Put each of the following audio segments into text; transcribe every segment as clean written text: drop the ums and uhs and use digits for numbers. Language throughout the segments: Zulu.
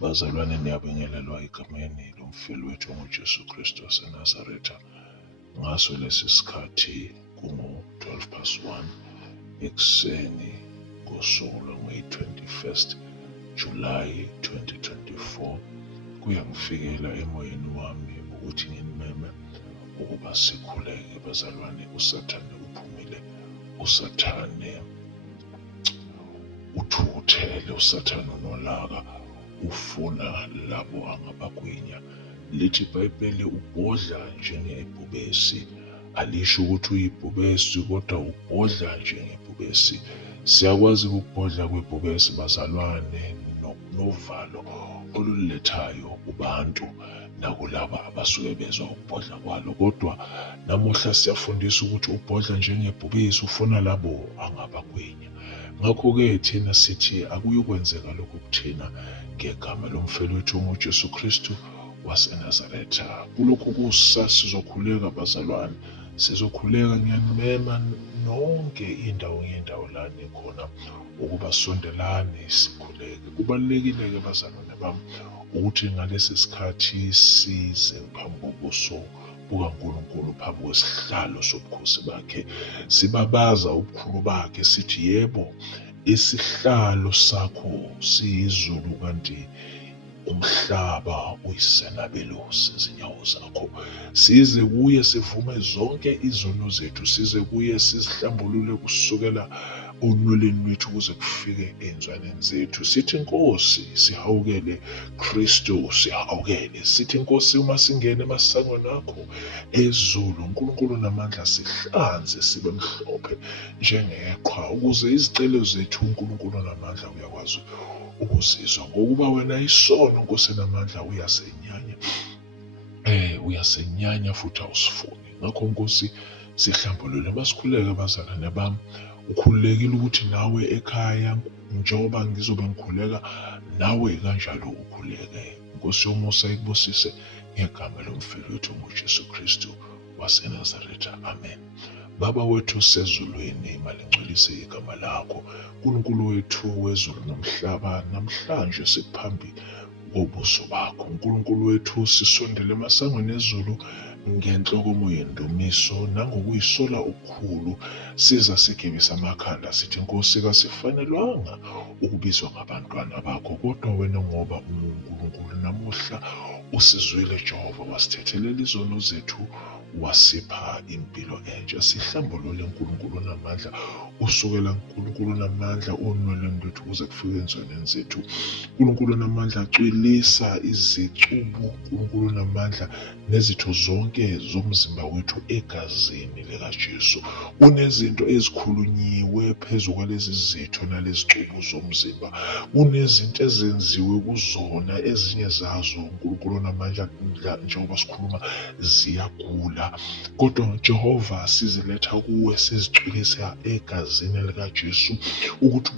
Bazalwane, niyabingelelwa egameni lomfeli wethu onguJesu Kristu waseNazaretha. Ngaso lesi sikhathi kungu-1 ekuseni ngosuku lwangoyi 21st Julayi 2024, kuyangifikela emoyeni wami ukuthi nginimeme ukuba sikhuleke bazalwane. USathane uphumile, uSathane uthukuthele, uSathane unolaka, ufuna labo angabagwinya. Lithi iBhayibheli ubhodla njengebhubesi. Alisho ukuthi uyibhubesi, kodwa ubhodla njengebhubesi. Siyakwazi ukubhodla kwebhubesi bazalwane, novalo olulethayo kubantu nakulaba abasuke bezwa ukubhodla kwalo. Kodwa namuhla siyafundisa ukuthi ubhodla njengebhubesi, ufuna labo angabagwinya. Ngakho-ke thina sithi akuyokwenzeka lokhu kuthina ngegama lomfeli wethu onguJesu Kristu waseNazaretha. Kulokhu kusa sizokhuleka bazalwane, sizokhuleka. Ngiyanimema nonke indawo ngendawo la nikhona ukuba sondelani sikhuleke. Kubalulekile-ke bazalwane bami ukuthi ngalesi sikhathi size phambi kobuso bukaNkulunkulu, phambi kwesihlalo sobukhosi bakhe, sibabaza ubukhulu bakhe, sithi yebo, isihlalo sakho siyizulu kanti umhlaba uyisenabelo sezinyawo zakho. Size kuye sivume zonke izono zethu, size kuye sizihlambulule kusukela onweleni lwethu kuze kufike enzwaneni zethu. Sithi Nkosi, sihawukele Kristu, sihawukele. Sithi Nkosi, uma singena emasangweni akho ezulu, uNkulunkulu namandla, sihlanze sibe mhlophe njengeqhwa, ukuze izicelo zethu uNkulunkulu namandla uyakwazi ukuzizwa. Ngokuba wena isono Nkosi namandla uyasenyanya, uyasenyanya futhi awusifuni. Ngakho Nkosi, sihlambulule. Masikhuleke bazalwane bami, ukhululekile ukuthi nawe ekhaya, njengoba ngizobe ngikhuleka, nawe kanjalo ukhuleke. Nkosi yomusa ikubusise ngegama lomfeli wethu onguJesu Kristu waseNazaretha. Amen. Baba wethu osezulwini, malingcolise igama lakho. Nkulunkulu wethu wezulu nomhlaba, namhlanje sikuphambi kobuso bakho. Nkulunkulu wethu, sisondele emasangweni ezulu ngenhlokomo yendumiso nangokuyisola okukhulu, siza sigibisa amakhanda sithi Nkosi, kasifanelwanga ukubizwa ngabantwana bakho, kodwa wena ngoba uNkulunkulu namuhla usizwile Jehova, wasithethelela izono zethu, wasipha impilo entsha. Sihlambulule Nkulunkulu namandla, usukela Nkulunkulu namandla onweleni lwethu kuze kufike enzwaneni zethu. Nkulunkulu namandla, cwilisa izicubu Nkulunkulu namandla nezitho zonke zomzimba wethu egazini likaJesu. Kunezinto ezikhulunyiwe phezu kwalezi zitho nalezicubu zomzimba, kunezinto ezenziwe kuzona, ezinye zazo Nkulunkulu namandla, njengoba sikhuluma, ziyagula. Kodwa Jehova, siziletha kuwe, sizicwilisa egazini likaJesu, ukuthi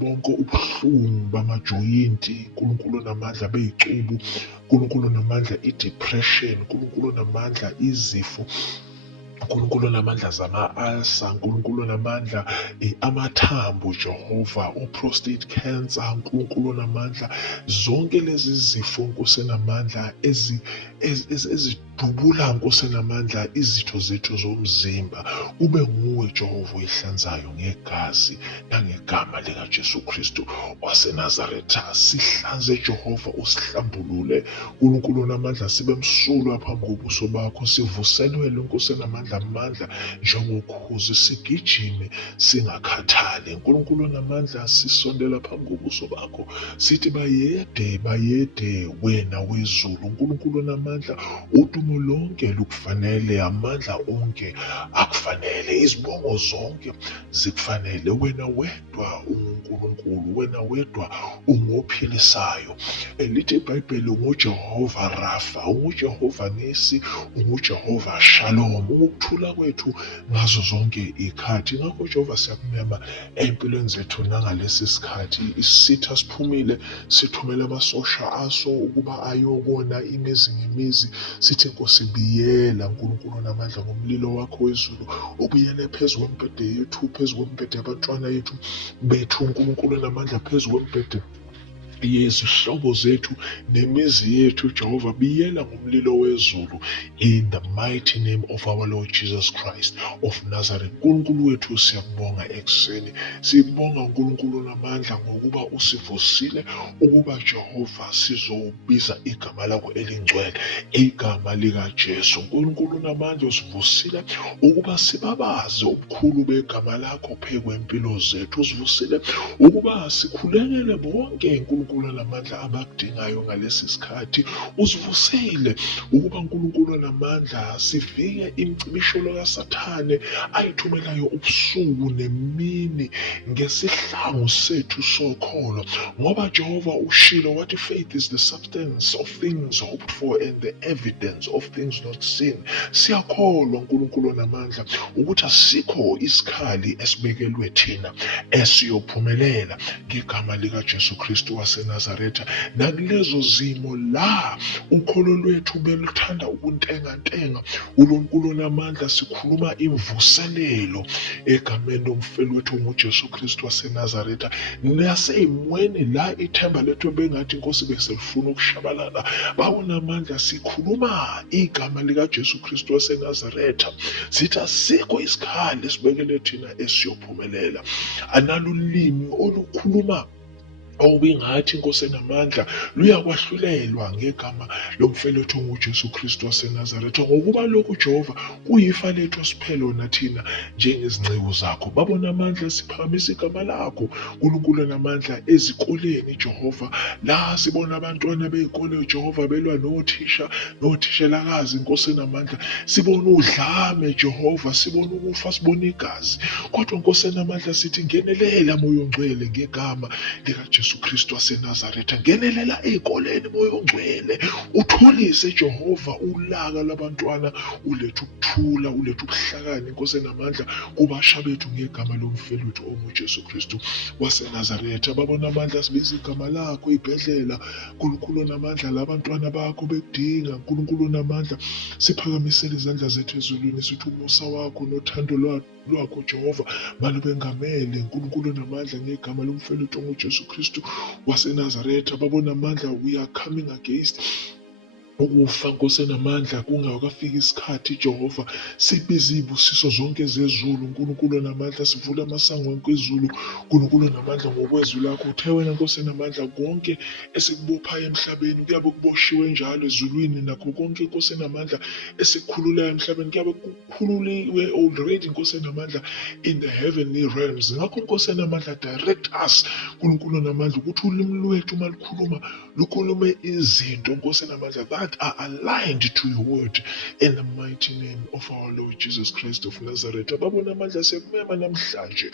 bonke ubuhlungu bamajoyinti Nkulunkulu namandla, beyicubu Nkulunkulu namandla, i-depression Nkulunkulu namandla, izifo Nkulunkulu namandla zama-ulcer, Nkulunkulu namandla, amathambo Jehova, o-prostate cancer Nkulunkulu namandla, zonke lezi zifo Nkosi namandla ezidubula Nkosi namandla izitho zethu zomzimba, ube nguwe Jehova oyihlanzayo ngegazi nangegama likaJesu Kristu waseNazaretha. Sihlanze Jehova, usihlambulule Nkulunkulu namandla, sibe msulwa phambi kobuso bakho, sivuselelwe Nkosi namandla amandla njengokhozi, sigijime singakhathali Nkulunkulu namandla. Sisondela phambi kobuso bakho sithi bayede wena wezulu Nkulunkulu namandla, udumo lonke lukufanele, amandla onke akufanele, izibongo zonke zikufanele. Wena wedwa uNkulunkulu, wena wedwa ungophilisayo. Lithi iBhayibheli unguJehova Rafa, unguJehova Nisi, unguJehova Shalom, ukuthula kwethu ngazo zonke ikhathi. Ngakho Jehova, siyakumema empilweni zethu nangalesi sikhathi. Isitha siphumile, sithumele amasosha aso ukuba ayokona imizi ngemizi. Sithi Nkosi, biyela Nkulunkulu namandla ngomlilo wakho wezulu, ubuyele phezu kwembhede yethu, phezu kwembhede yabantwana bethu Nkulunkulu namandla, phezu kwembhede yezihlobo zethu nemizi yethu Jehova biyela ngomlilo wezulu in the mighty name of our Lord Jesus Christ of Nazareth. Nkulunkulu wethu siyakubonga ekuseni, sibonga uNkulunkulu namandla ngokuba usivusile ukuba Jehova sizobiza igama lakho elingcwele, igama likaJesu. Nkulunkulu namandla usivusile ukuba sibabaze ubukhulu begama lakho phezu kwempilo zethu, usivusile ukuba sikhulekele bonke Nkulunkulu namandla abakudingayo ngalesi sikhathi, usivusile ukuba Nkulunkulu namandla sivike imicibisholo kaSathane ayithumelayo ubusuku nemini ngesihlangu sethu sokholo, ngoba Jehova ushilo wathi faith is the substance of things hoped for and the evidence of things not seen. Siyakholwa Nkulunkulu namandla ukuthi asikho isikhali esibekelwe thina esiyophumelela ngegama likaJesu Kristu waseNazaretha. Nakulezo zimo la ukholo lwethu beluthanda ukuntengantenga, uNkulunkulu namandla sikhuluma imvuselelo egameni lomfelo wethu nguJesu Kristu waseNazaretha. Naseyimweni la ithemba lethu bengathi inkosi beselifuna ukushabalala, bawunamandla sikhuluma igama likaJesu Kristu waseNazaretha, sithi asikho isikhali esibekele thina esiyophumelela. Analo ulimi olukhuluma obingathi inkosi enamandla luyakwahlulelwa ngegama lomfelethu onguJesu Kristu waseNazaretha, ngokuba lokhu Jehova kuyifa lethu osiphe lona thina njengezinceku zakho. Babona amandla siphakamisa igama lakho Nkulunkulu namandla ezikoleni Jehova, la sibona abantwana bey'kole Jehova belwa nothishelakazi inkosi enamandla, sibona udlame Jehova, sibona ukufa, sibona igazi, kodwa inkosi enamandla sithi ngenelela moya ongcwele ngegama likaJesu Kristu waseNazaretha. Ngenelela ey'koleni moya ongcwele, uthulise Jehova ulaka labantwana, ulethe ukuthula, ulethe ubuhlakani inkosi enamandla kubasha bethu ngegama lomfelo wethu onguJesu Kristu waseNazaretha. Babona amandla sibiza igama lakho ibhedlela Nkulunkulu namandla, labantwana bakho bekudinga Nkulunkulu namandla, siphakamisele izandla zethu ezulwini sithi umusa wakho nothando lwakho Jehova malube ngamele Nkulunkulu namandla ngegama lomfelo wethu onguJesu Kristu waseNazaretha. Babona amandla, we are coming against ukufa nkosi enamandla kungakafika isikhathi Jehova, sibiza izibusiso zonke zezulu Nkulunkulu namandla, sivula amasango kwezulu Nkulunkulu namandla ngokwezwi lakho. Uthe wena nkosi enamandla konke esikubophayo emhlabeni kuyabe kuboshiwe njalo ezulwini, nakho konke nkosi enamandla esikukhululayo emhlabeni kuyabe kukhululiwe already nkosi enamandla in the heavenly realms. Ngakho nkosi enamandla direct us Nkulunkulu namandla ukuthi ulimi lwethu malukhuluma lukhulume izinto nkosi enamandla that are aligned to your word in the mighty name of our Lord Jesus Christ of Nazareth. Babona amandla siyakumema namhlanje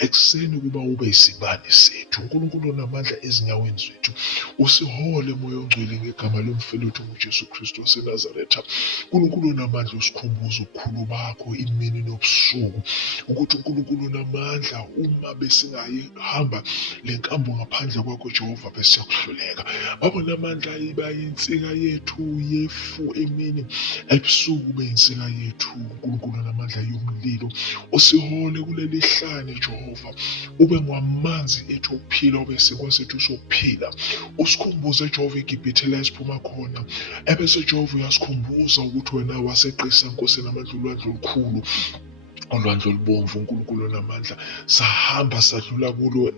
ekuseni ukuba ube isibani sethu Nkulunkulu namandla ezinyaweni zethu, usihole moya ongcwele ngegama lomfelo wethu uJesu Kristu waseNazaretha. Nkulunkulu namandla usikhumbuza ubukhulu bakho imini nobusuku, ukuthi Nkulunkulu namandla uma besingayihamba lenkambo ngaphandle kwakho Jehova besiyakuhluleka. Babona amandla iba yinsika yethu yefu emini, ebusuku beyinsika yethu Nkulunkulu namandla yomlilo. Usihole kuleli hlane Jehova, ube ngamanzi ethu okuphila, ube sikwa sethu sokuphila. Usikhumbuze Jehova iGibhithe la esiphuma khona, ebese Jehova uyasikhumbuza ukuthi wena waseqisa nkosi namandla ulwandle olukhulu, ulwandle olubomvu Nkulunkulu namandla, sahamba sadlula kulo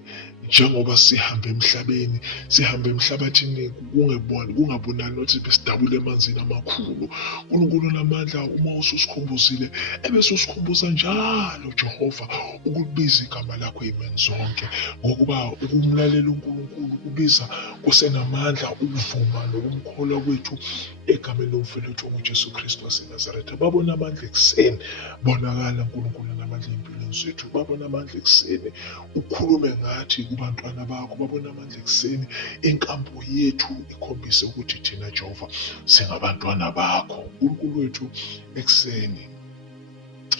njengoba sihambe emhlabeni, sihambe emhlabathini kungabonani nokuthi besidabule emanzini amakhulu. Nkulunkulu namandla uma ususikhumbuzile ebese usikhumbuza njalo Jehova ukulibiza igama lakho ey'meni zonke, ngokuba ukumlalela uNkulunkulu kubiza kusenamandla ukuvuma nokumkholwa kwethu egameni lomfelo wethu onguJesu Kristu waseNazaretha. Babona amandla ekuseni, bonakala Nkulunkulu namandla empilweni zethu. Babona amandla ekuseni, ukhulume ngathi kubantwana bakho. Babona amandla ekuseni, inkambo yethu ikhombise ukuthi thina Jehova singabantwana bakho. Nkulunkulu wethu ekuseni,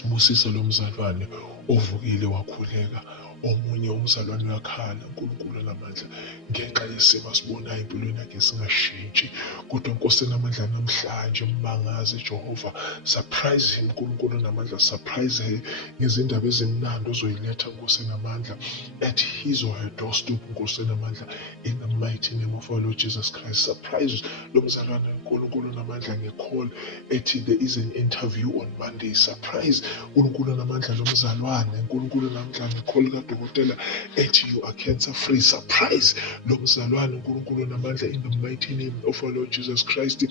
busisa lo mzalwane ovukile wakhuleka, omunye umzalwane uyakhala, uNkulunkulu namandla, ngenxa yesimo asibonayo empilweni yakhe singashintshi. Kodwa Nkosi namandla, namhlanje mangazi Jehova, surprise him uNkulunkulu namandla, surprise her ngezindaba ezimnandi ozoyiletha Nkosi namandla at his or her doorstep Nkosi namandla, in the mighty name of our Lord Jesus Christ. Surprise lo mzalwane uNkulunkulu namandla nge-call ethi there is an interview on Monday. Surprise uNkulunkulu namandla lo mzalwane uNkulunkulu namandla nge-call kadokotela ethi you are cancer free. Surprise lo mzalwane uNkulunkulu namandla in the mighty name of our Lord Jesus Christ,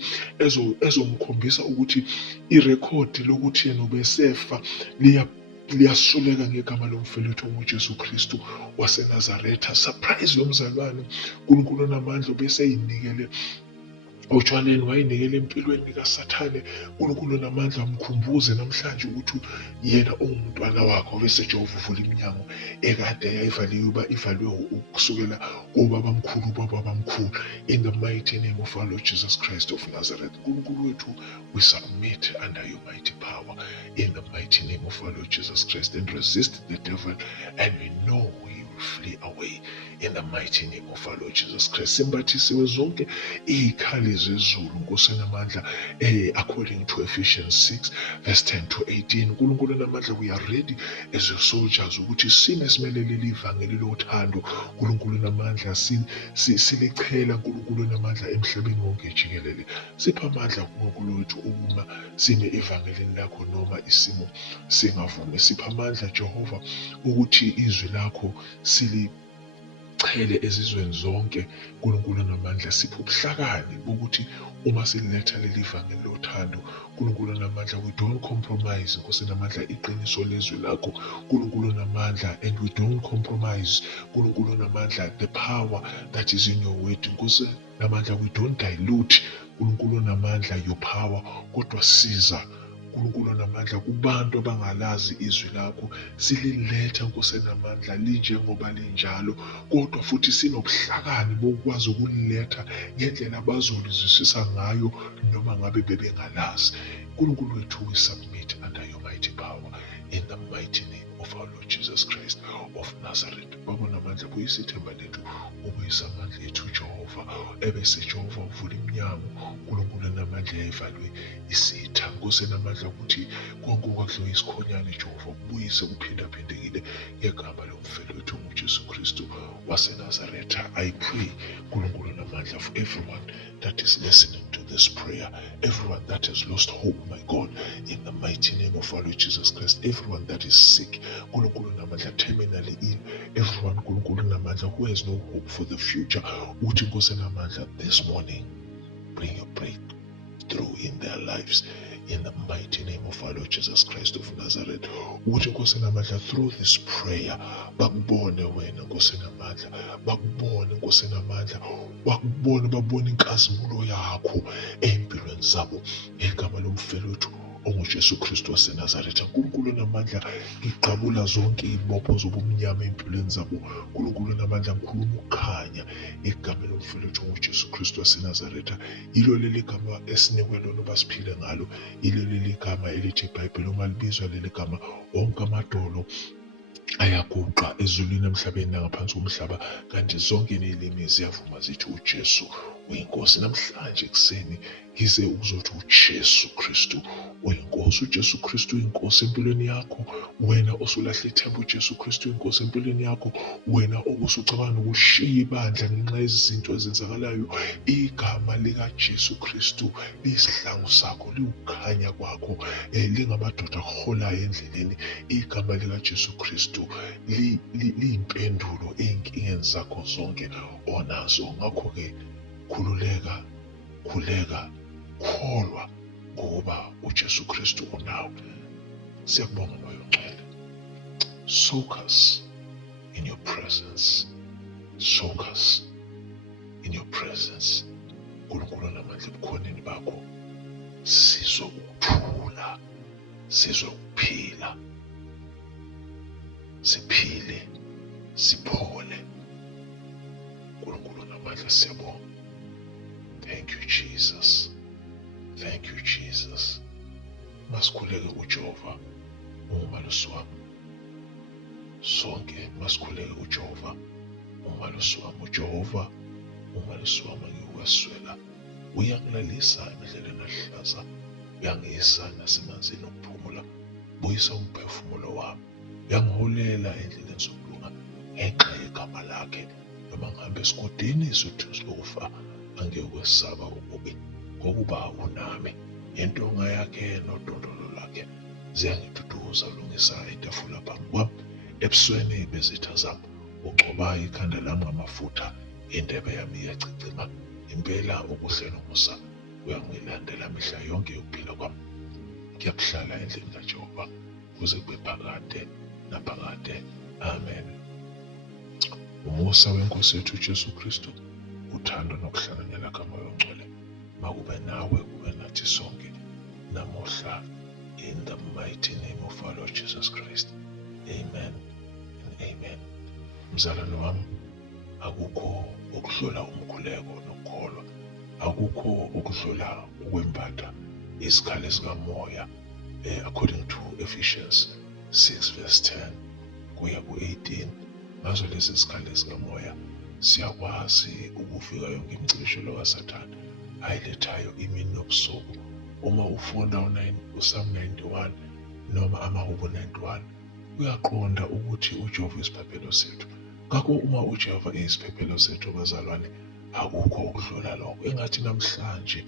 ezomkhombisa ukuthi irekhodi lokuthi yena ubesefa liyasuleka ngegama lomfelethu onguJesu Kristu waseNazaretha. Surprise lo mzalwane uNkulunkulu namandla ubeseyinikele otshwaleni, wayinikele empilweni kaSathane. uNkulunkulu namandla amkhumbuze namhlanje ukuthi yena ungumntwana wakho, bese Jehova uvula iminyango ekade yayivaliwe ivaliwe ukusukela obabamkhulu. In the mighty name of our Lord Jesus Christ of Nazareth, uNkulunkulu wethu, we submit under your mighty power in the mighty name of our Lord Jesus Christ, and resist the devil, and we know he will flee away in the mighty name of our Lord Jesus Christ. Simbathisiwe zonke izikhali zezulu Nkosi namandla, according to Ephesians 6 verse 10 to 18. uNkulunkulu namandla, we are ready as your soldiers ukuthi sime simelele livangeli lothando uNkulunkulu namandla, silichela uNkulunkulu namandla emhlabeni wonke jikelele. Sipha amandla uNkulunkulu wethu ukuma sime evangelini lakho noma isimo singavumi. Sipha amandla Jehova ukuthi izwi lakho chele ezizweni zonke uNkulunkulu namandla. Sipho ubuhlakani bokuthi uma sililetha leli vangeli lothando uNkulunkulu namandla, we don't compromise Nkosi namandla iqiniso lezwi lakho uNkulunkulu namandla, and we don't compromise uNkulunkulu namandla the power that is in your word Nkosi namandla. We don't dilute uNkulunkulu namandla your power, kodwa siza uNkulunkulu namandla kubantu abangalazi izwi lakho, sililetha Nkosi namandla linjengoba linjalo, kodwa futhi sinobuhlakani bokwazi ukuliletha ngendlela abazolizwisisa ngayo noma ngabe bebengalazi. uNkulunkulu wethu, we submit under your mighty power in the mighty name of our Lord Jesus Christ of Nazareth. Baba namandla, buyisa ithemba lethu, ubuyisa amandla ethu Jehova, ebese Jehova uvula iminyango uNkulunkulu namandla yayivalwe isitha Nkosi namandla, ukuthi konke okwakudliwe isikhonyane Jehova kubuyise kuphindaphindekile ngegama lomfelethu nguJesu Kristu waseNazaretha. I pray uNkulunkulu namandla for everyone that is listening to this prayer, everyone that has lost hope, my God, in the mighty name of our Lord Jesus Christ, everyone that is sick uNkulunkulu namandla, terminally ill, everyone uNkulunkulu namandla who has no hope for the future, uthi Nkosi namandla, this morning bring your breakthrough in their lives in the mighty name of our Lord Jesus Christ of Nazareth. Uthi Nkosi namandla, through this prayer bakubone wena Nkosi namandla, bakubone Nkosi namandla, bakubone, babone inkazimulo yakho empilweni zabo ngegama lomfelethu onguJesu Kristu waseNazaretha. uNkulunkulu namandla, ngiqabula zonke izibopho zobumnyama empilweni zabo uNkulunkulu namandla, ngikhuluma ukukhanya igama lomfelethu onguJesu Kristu waseNazaretha. Yilo leli gama esinikwe lona basiphile ngalo, yilo leli gama elithi iBhayibheli uma libizwa leli gama wonke amadolo ayaguqa ezulwini, emhlabeni nangaphansi komhlaba, kanti zonke nezilimi ziyavuma zithi uJesu uyinkosi. Namhlanje ekuseni ngize ukuzothi uJesu Kristu uyinkosi. uJesu Kristu uyinkosi empilweni yakho, wena osulahle ithemba. uJesu Kristu uyinkosi empilweni yakho, wena obusucabanga ukushiya ibandla ngenxa yezinto ezenzakalayo. Igama likaJesu Kristu liyisihlangu sakho, liwukhanya kwakho, lingamadoda aholayo endleleni. Igama likaJesu Kristu liyimpendulo ezinkingeni zakho zonke onazo. Ngakho-ke khululeka, kholwa ngoba uJesu Kristu unawe. Siyakubonga Moya Ongcwele. Soak us in your presence. Soak us in your presence. uNkulunkulu namandla, ebukhoneni bakho sizwe ukuthula, sizwe ukuphila, siphile, siphole. uNkulunkulu namandla, siyabonga. Thank you Jesus. Thank you Jesus. Masikhuleke kuJehova, ungumalusi wami. sonke masikhuleke uJehova umalusi wami. uJehova umalusi wami angiweswela, uyangilalisa endleleni ehlaza, uyangisa nasemanzini okuphumula, buyisa umphefumulo wami, uyangiholela endleleni zokulunga ngenxa yegama lakhe. Noma ngihambe esigodini sothunzi lokufa, angiyokwesaba ukubi, ngokuba unami. Intonga yakhe nodondolo lwakhe ziyangiduduza. Ulungisa itafula phambi kwami ebusweni bezitha zami. Ugcoba ikhanda lami ngamafutha, indebe yami iyacicima. Impela ukuhle nomusa kuyangilandela mihla yonke yokuphila kwami. Ngiyakuhlala endlini kaJehova kuze kube phakade naphakade. Amen. Umusa weNkosi yethu uJesu Kristu, uthando nokuhlanganyela kaMoya oNgcwele makube nawe, kube nathi sonke namuhla. In the mighty name of our Lord Jesus Christ. Amen and amen. Mzalwane wami, akukho ukudlula umkhuleko nokukholwa. Akukho ukudlula ukwembatha izikhali zikamoya. According to Ephesians 6 verse 10 kuya ku-18, ngazo lezi zikhali zikamoya siyakwazi ukufika yonke imicibishelo kaSathane ayilethayo imini nobusuku. Uma ufunda uPsalm 91 noma amaHubo 91, uyaqonda ukuthi uJehova isiphephelo sethu. Ngakho uma uJehova eyisiphephelo sethu, bazalwane, akukho ukudlula lokho. Engathi namhlanje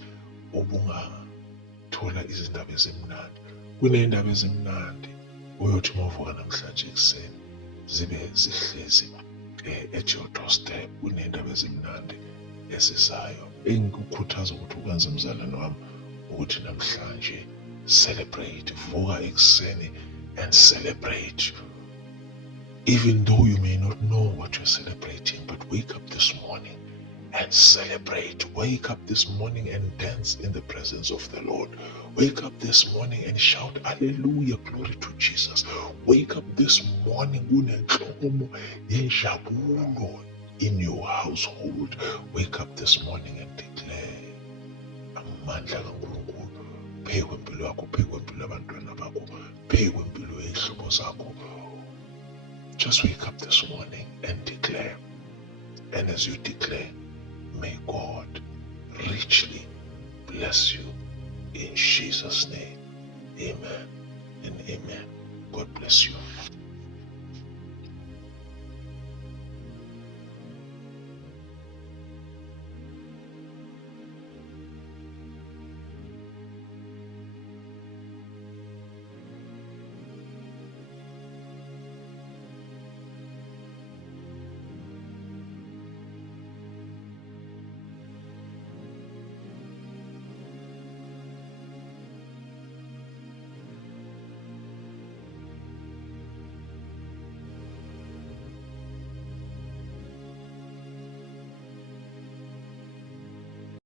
ubungathola izindaba ezimnandi. Kuney'ndaba ezimnandi uyothi uma uvuka namhlanje ekuseni zibe zihlezi at your doorstep. Kuney'ndaba ezimnandi ezizayo. Engikukhuthaza ukuthi ukwenze, mzalwane wami, ukuthi namhlanje celebrate. Vuka ekuseni and celebrate. Even though you may not know what you're celebrating, but wake up this morning and celebrate. Wake up this morning and dance in the presence of the Lord. Wake up this morning and shout, hallelujah, glory to Jesus. Wake up this morning kunenhlomo yenjabulo in your household. Wake up this morning and declare amandla kaNkulunkulu phezu kwempilo yakho, phezu kwempilo yabantwana bakho, phezu kwempilo yezihlobo zakho. Just wake up this morning and declare. And as you declare, may God richly bless you in Jesus' name. Amen and amen. God bless you.